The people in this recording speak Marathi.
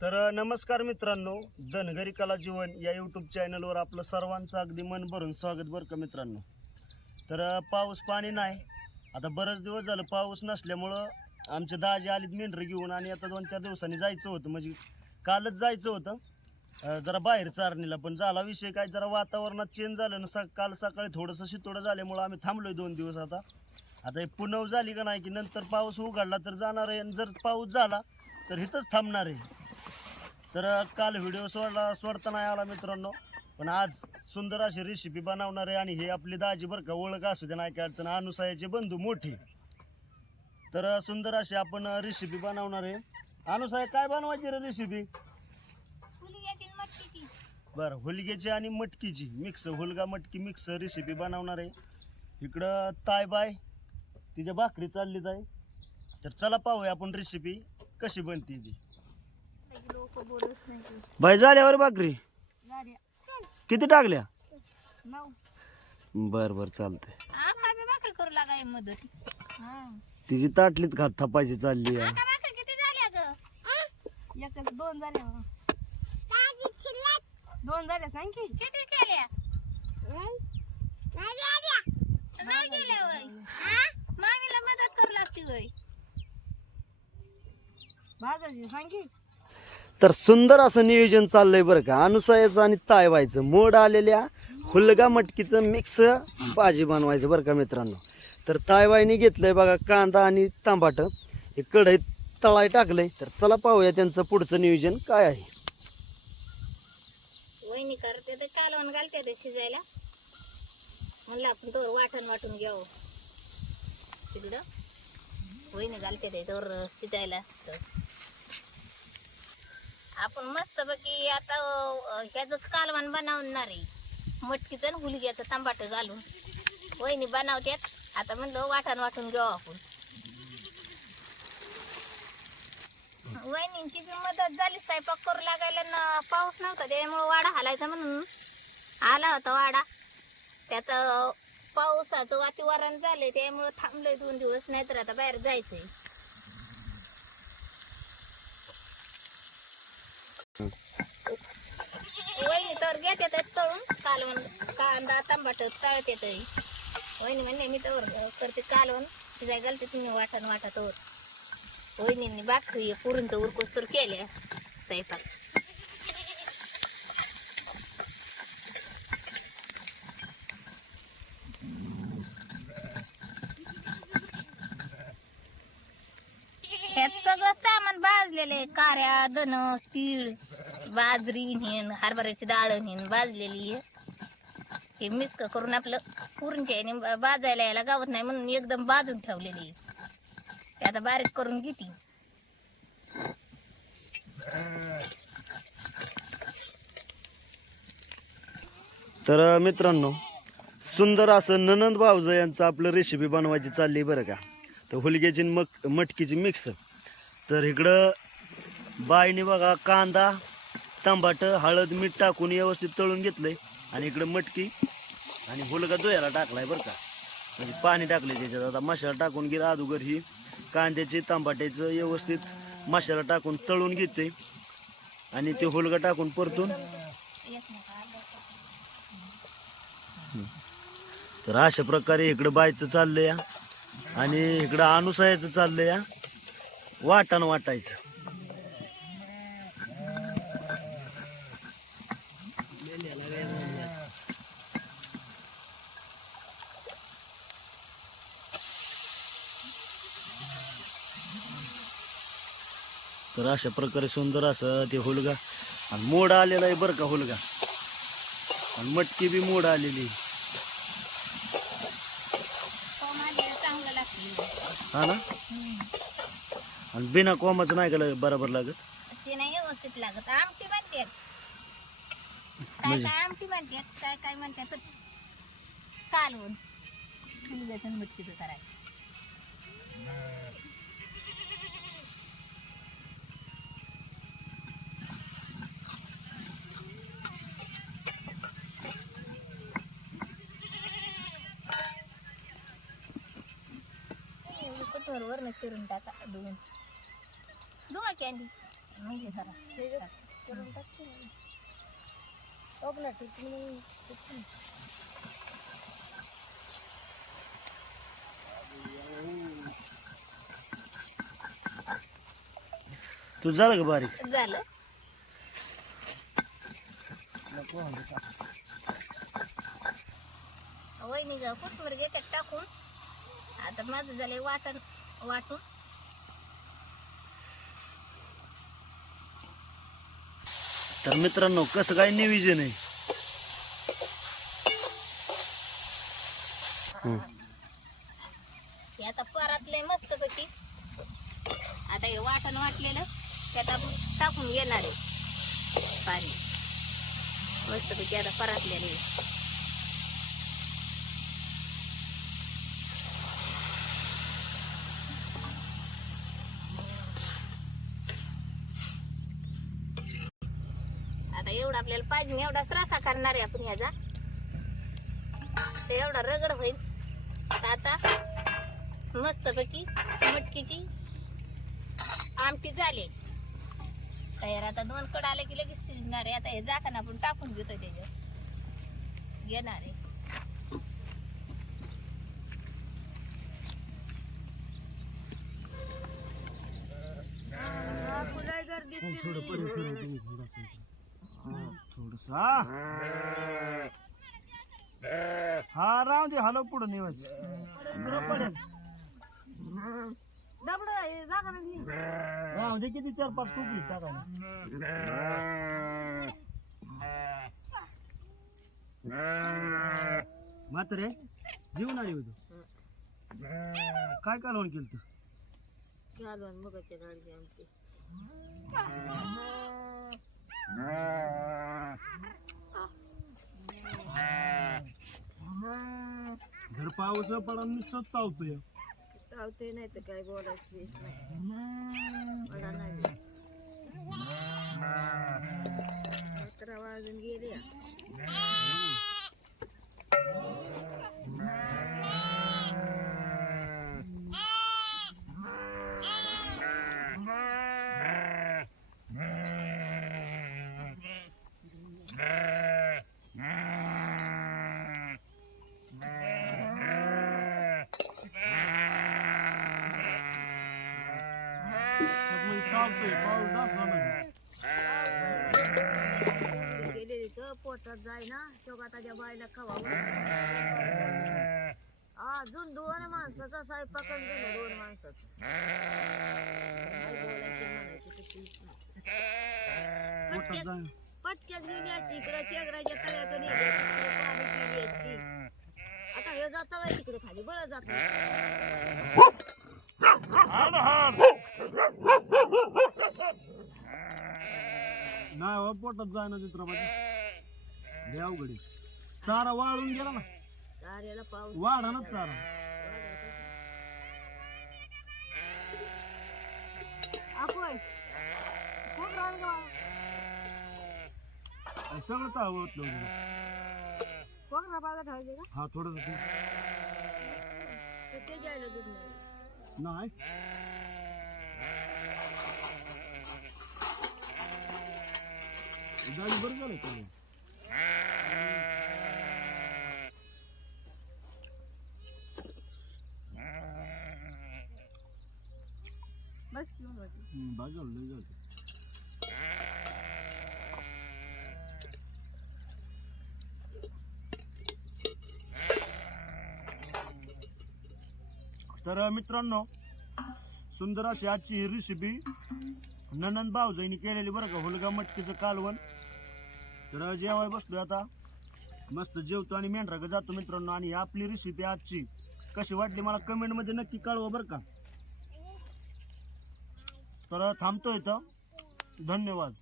तर नमस्कार मित्रांनो धनगरी कला जीवन या यूट्यूब चॅनलवर आपलं सर्वांचं अगदी मन भरून स्वागत बरं का मित्रांनो. तर पाऊस पाणी नाही. आता बरेच दिवस झालं पाऊस नसल्यामुळं आमचे दाजी आलीत मेंढरं घेऊन आणि आता दोन चार दिवसांनी जायचं होतं. म्हणजे कालच जायचं होतं. जरा बाहेर चारणीला पण झाला विषय काय जरा वातावरणात चेंज झालं ना स काल सकाळी थोडंसं शितोडं झाल्यामुळं आम्ही थांबलोय दोन दिवस आता. आता हे पुनव झाली का नाही की नंतर पाऊस उघडला तर जाणार आहे आणि जर पाऊस झाला तर इथंच थांबणार आहे. तर काल व्हिडिओ सोडला सोडता नाही आला मित्रांनो. पण आज सुंदर अशी रेसिपी बनवणार आहे आणि हे आपली दाजी बरं का ओळख असू दे नाही काय अडचण. अनुसायाचे बंधू मोठे. तर सुंदर अशी आपण रेसिपी बनवणार आहे. अनुसाया काय बनवायची रे रेसिपी बरं हुलग्याची आणि मटकीची. मिक्स हुलगा मटकी मिक्स रेसिपी बनवणार आहे. इकडं ताय बाय तिच्या भाकरी चाललीच आहे तर चला पाहूया आपण रेसिपी कशी बनते ती. लोक बोलत नाही बाय झाल्यावर भाकरी किती टाकल्या? नऊ. बर बर चालतंय. आका बी भाकर करू लागाय मदत. तिची ताटलीत खात थापायची चालली आहे. भाकर किती झाल्या ग? एकच दोन झाल्या दोन झाल्या सांग की. किती केल्या? नाही गेल्या. वय मामीला मदत करू लागते वय भाजाची सांग की. तर सुंदर असं नियोजन चाललंय बरं का. अनुसयाचं आणि तायवायचं. मोड आलेल्या हुलगा मटकीचं मिक्स भाजी बनवायचं बरं का मित्रांनो. तर तायबाईने घेतलंय बघा कांदा आणि तांबाट. हे कढईत तळाय टाकलंय. तर चला पाहूया त्यांचं पुढचं नियोजन काय आहे. वहिनी करते कालवण घालते ते शिजायला. म्हणलं आपण वाटण वाटून घ्यावं. तिकडं. वहिनी घालते ते शिजायला. तर आपण मस्त बघी आता ह्याचं कालवण बनवणार आहे. मटकीचं आणि हुलग्याचं तांबाट घालून. वहिनी बनवतात आता म्हणलं वाटण वाटून घेऊ आपण. वहिनींची बी मदत झाली. स्वयंपाक करू लागायला ना पाऊस नव्हता. त्यामुळे वाडा हालायचा म्हणून. आला होता वाडा. त्यात पावसाचं वातावरण झालंय. त्यामुळं थांबलंय दोन दिवस. नाहीतर आता बाहेर जायचंय वहिनी तर घेते ते तळून कालवण कांदा तांबाट तळते ते. वहिनी म्हणले मी तर करते कालवण शिजाय घालते तुम्ही वाटण वाटत वहिनींनी बाकरी पुरून तर उरकोस तर केल्या स्वयंपाक. ह्यात सगळं सामान भाजलेलं आहे. कार्या धन तीळ. बाजरी नेन हरभऱ्याची डाळ नेन भाजलेली आहे. हे मिक्स करून आपलं पुरणच्या ह्याने भाजायला यायला गावत नाही म्हणून एकदम भाजून ठेवलेली आहे. ते आता बारीक करून घेते. तर मित्रांनो सुंदर असं ननंद भाऊज यांचं आपलं रेसिपी बनवायची चालली बरं का. तर हुलग्याची मक मटकीची मिक्स तर इकडं बायने बघा कांदा तांबाट हळद मीठ टाकून व्यवस्थित तळून घेतलंय. आणि इकडं मटकी आणि हुलगा दोयाला टाकलाय बरं का. म्हणजे पाणी टाकलंय त्याच्यात. आता मसाला टाकून गेलं अगोदर ही. कांद्याची तांबाट्याचं व्यवस्थित मसाला टाकून तळून घेते आणि ते हुलगा टाकून परतून तर अशा प्रकारे इकडं बायचं चाललंय. या आणि इकडं अनुसायाचं चाललंय. या वाटानं वाटायचं. तर अशा प्रकारे सुंदर असं ते हुलगा. आणि मोड आलेला आहे बरं का हुलगा. आणि मटकी बी मोड आलेली हा ना? आणि बिना कोमाचं नाही का बरोबर लागत? ते नाही व्यवस्थित लागत. आमटी म्हणतात. काय म्हणजे? काय आमटी म्हणतात? काय काय म्हणतात? कालवून मटकीचं करायचं. वरनं चिरून टाका दोन. दोन कॅन्डी म्हणजे जरा तू झालं का बारीक? झालं. वहिनी जाऊ कोथमीर घेतात टाकून? आता माझं झालंय वाटण. वाटून. तर मित्रांनो कसं काय नियोजन आहे. हे आता परातलंय मस्त पैकी. आता हे वाटण वाटलेलं त्यात आपण टाकून घेणार आहे. पाणी. मस्त पैकी आता परातलेलं आहे. आता एवढा आपल्याला पाहिजे नाही, एवढाच रसा करणार आहे आपण ह्याचा ते एवढा रगड होईल. आता मस्तपैकी मटकीची आमटी झाली. तयार आता दोन कड आले की लगेच शिजणार आहे. आता हे झाकण आपण टाकून घेतो त्याच्यात. घेणार आहे. थोडस हा. राव दे हलव पुढं निवाज राव दे किती चार पाच टोपली टाका म्हातारे जीवन आली होती. काय कालवण केलं तू कालवण मग आमची. घर पाऊस पडा नुसतं तावतोय चावते नाही तर काय बोलायचं नाही. मला नाही. तावतोय पाऊस दाखवा गेले तर पोटात जाय ना चौकाताच्या बायला खावा अजून दोन माणसाचा स्वयंपाक दिलं दोन माणसाचा. पटक्यात गेली असती इकडे चेगराच्या तिकडे पाणी पिली असती. आता हे जाता तिकडे खाली बळ जात. पोटात जाय ना चित्रपती लय अवघड. चारा वाळून गेला ना. चाऱ्याला पाऊस. वाढा ना चारा आपण सगळं तावत बाजार ठेवायचे का हा दूध नाही नाही दाजी बरं झालं चालेल बस घेऊन होती हम्म, बाज झालं लय झालं. तर मित्रांनो सुंदर अशी आजची ही रेसिपी ननंद भाऊजाईनी केलेली बरं का हुलगा मटकीचं कालवण. तर जेवाय बसलोय आता. मस्त जेवतो आणि मेंढरा जातो मित्रांनो. आणि आपली रेसिपी आजची कशी वाटली मला कमेंटमध्ये नक्की कळवा बरं का. तर थांबतो इथं. धन्यवाद.